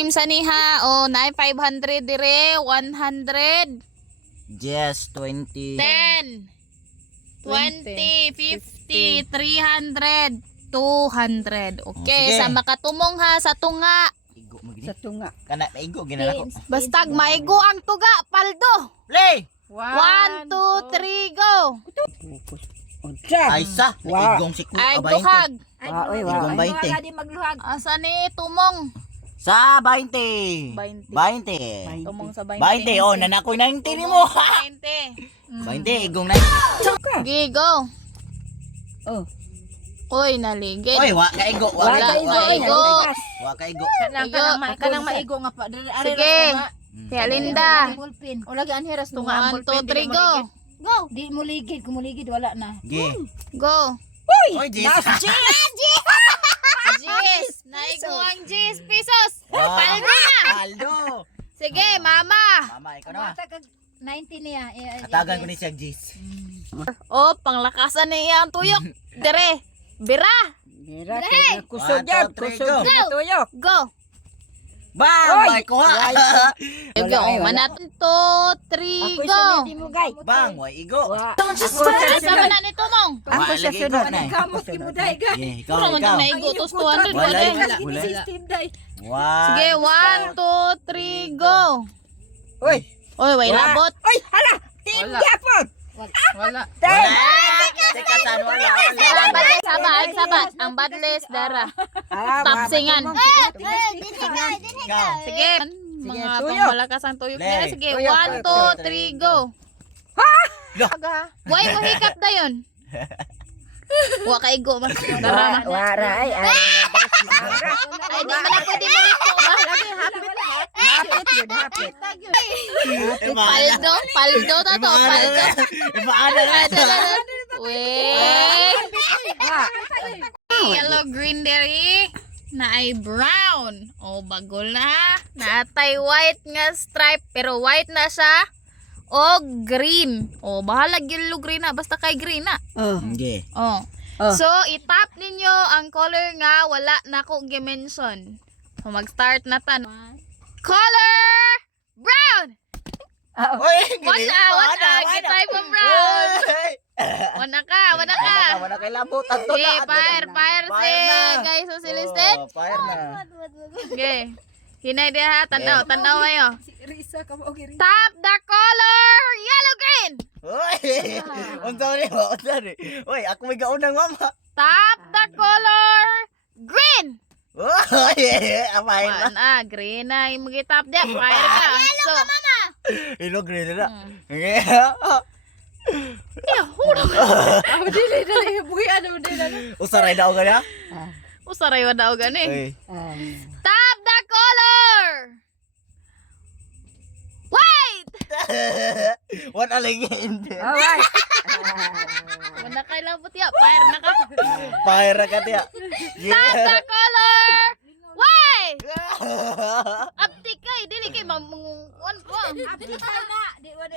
Game sa niha. Oh, na 500 dire. 100. Yes, 20. 10. 20. 50. 300. 200. Okay, Sige. sa makatumong ha sa tunga. Igo mo gini. Sa tunga. Kana maigo gina ako. Bastag maigo ang tuga, paldo. Play. 1, 2, 3, go. Unsa? Ay sa, Wa. igong si Ay, Kuya 20. duhag. Oy, Igong wa. 20. Asa ni tumong? Sa 20. 20. 20. Tumong sa 20. 20. Oh, nanakoy 90 ni mo. 20. 20 igong 90. Sige, go. Oh. Uy, naligid. Oy, wa ka igo. Wa Wala, ka igo. maigo. Wa ka igo. Kanang maigo nga pa. Sige. Kaya Linda. O lagi anhiras tunga 1, ang 2, 3, ballpen. go. Go. Di mo ligid, kumuligid wala na. Ge. Go. Oy, Jess. Jis. Naigo ang Jis pesos. Wow. Paldo na. Paldo. Sige, mama. Mama, ikaw na. Matag 90 niya. Katagan ko ni siya, Jess. Oh, panglakasan niya ang tuyok. Dire. Bira. Mira, One, kusog two, yan. three, Kusog go. na tuyok. Go. Bang! May kuha! Go. wala. 1, 2, 3, Ako go. sa niti mo, guys. Bang! Way igo! Wa. Asa man na ni tumong? Ako sa lagi sunod. igo na eh. Kamot ki mo dai ga. Sige, ikaw, Puro man ikaw. na naigo tos 200 Wala, ba wala. din? Wala. System dai. One. Sige, 1, 2, 3, go. Uy. Oy, way Wa. labot. Uy, hala. Team Japon. Wala. Wala! Teka, saan wala? Ang badles, sabat. Ang badles, dara. Tapsingan. Ikaw. Sige. Mga tuyok. pangmalakas ang tuyok Play. nila. Sige, Tuyok. 1, 2, 3, go. Why mo hikap na yun? Wa ka igo man. Dara na. Wara ay. Ay, di man na pwede mo ito. Hapit yun, hapit. Paldo. Paldo na to. Paldo. Ipaana na. Wait. Wa. Yellow green dere na ay brown. O bago na. Natay white nga stripe pero white na siya. O green. O bahala yellow green na basta kay green na. Oh. Sige. Oh. Oh. So itap ninyo ang color nga wala na ko gi-mention. So mag-start na tan. Color brown. Uy! Wala. Gitay mo brown. Wala ka. Wala kay labot. Ato Okay, na. fire si guys so si Listed. Fire na. Okay. Hinay dia ha, tanaw kayo. Si Risa ka mo giri. Tap the color yellow green. Uy! Unsa ni mo? Unsa ni? Uy, ako may gaunang mama. Tap the color green. Uy! Amay na. Wan green na imong gitap dia, fire ka. So, Ilo green na. Okay. huro. Dili buhi ano dili. Usaray daw ka na? Usaray wa daw gani. Uy. Tap the color white. What alingin? Alright. Wala kay labot ya, fire na ka. Fire ka tiya. Tap the color white. Abti kay dili kay mamungon po.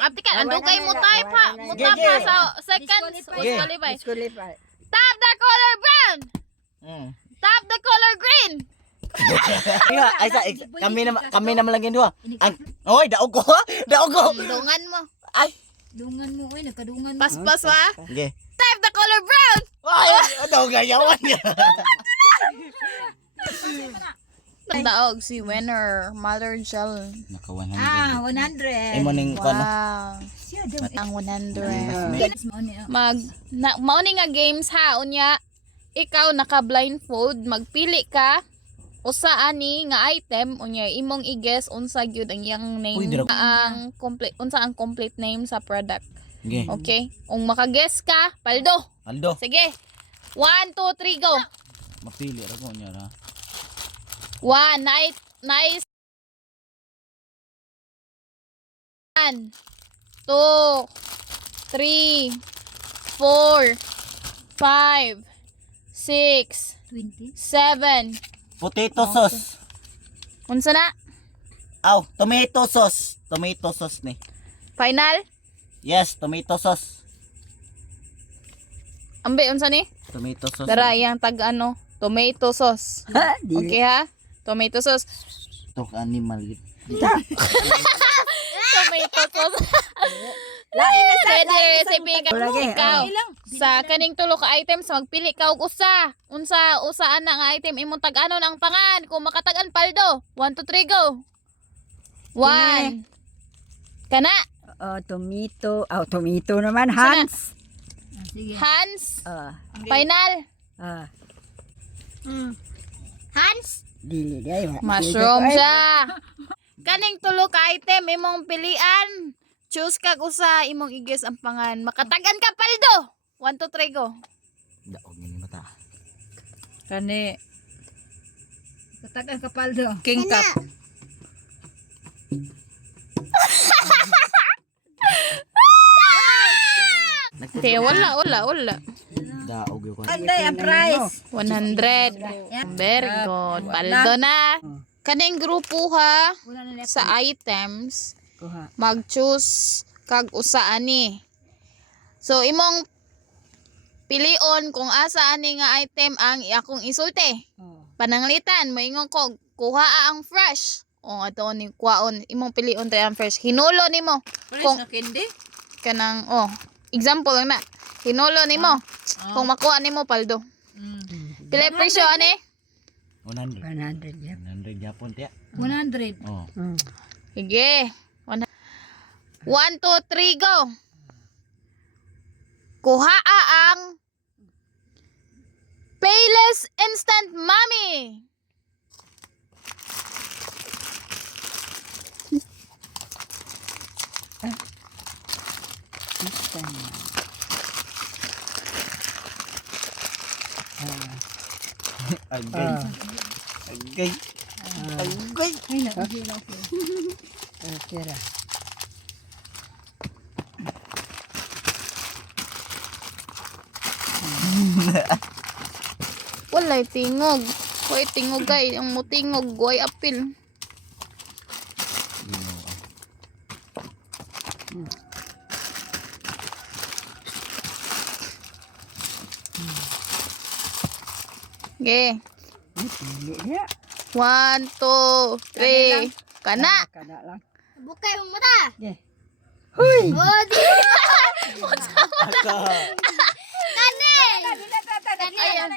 Abti kay ando kay mo type ha. Mo type ha sa seconds. Disqualify. Disqualify. Tap the color brown. Tap the color green. Ay sa kami na malagyan dua. Ang oy, daog ko. Daog ko. Dungan mo. Ay. Dungan mo oy, nakadungan mo. Paspas wa. Okay. Tap the color brown. Ay, daog gayawan niya. Daog si winner, Mother Gel. Naka 100. 100. Imo ning kon. Wow. Siya daw. Ang 100. Mo ni. Mauni nga games ha unya. Ikaw naka blindfold, magpili ka usa ani nga item unya imong i-guess unsa gyud ang iyang name Uy, dira- ang complete unsa ang complete name sa product. Okay. Okay? Kung maka-guess ka, paldo. Aldo. Sige. 1 2 3 go. Mapili ra ko niya ra. 1 nice. 1 2 3 4 5 6 20. 7. Potato sauce. Unsa na? Aw, tomato sauce. Tomato sauce ni. Final? Yes, tomato sauce. Ambe unsa ni? Tomato sauce. Dara yang tag ano, tomato sauce. Ha? Dili. Okay ha? Tomato sauce. Tomato animal. Tomato sauce. Lain na sa. Pwede recipe ka. Lagi, Ikaw. Ilang. Sa kaning tulo ka items magpili ka og usa. Usaan na nga item imong tag-ano ang pangan. Kung makatag-an paldo. 1 2 3 go. 1. Kana. Tomato. Tomato naman. Sana. Hans. Sige. Hans. Ah. Final. Hans. Dili day. Mushroom siya. Kaning tulo ka item imong pilian. Choose kag usa imong igis ang pangan. Makatagan ka paldo. 1 2 3 go. Daog ni mata. Kani. Katagan kapaldo. King Cup. Te wala. Daog yo ko. Anday ang price. 100. Very good. Paldo na. Kaning grupo ha Wala na sa items Kuha. mag-choose kag usa ani. So imong pilion kung asa ani nga item ang akong isulti. Pananglitan moingon ko kuha ang fresh. O ato ni kuwaon imong pilion tay ang fresh. Hinulo nimo. Kung Candy? kanang example lang na. Hinulo nimo. Kung makuha nimo paldo. Pila presyo ani? 100. 100 yan. 100 Japon tiya. 100. Oh. Sige. 1 2 3 go. Kuha ang Payless Instant Mommy. Agay. Agay. Agay. Kira. Walay tingog. Hoy tingog kay ang mutingog goy apil. Okay. Dili niya. 1 2 3. Kana. Kada lang. Bukay mong mata. Huy! Oh, di. Aka. Ayan.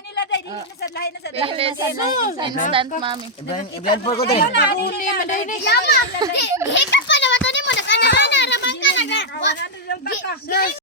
Payless Instant Mommy. Iblan po ko din. Yama. Di ka pa naman to ni mo nagana-ana ramang ka naga.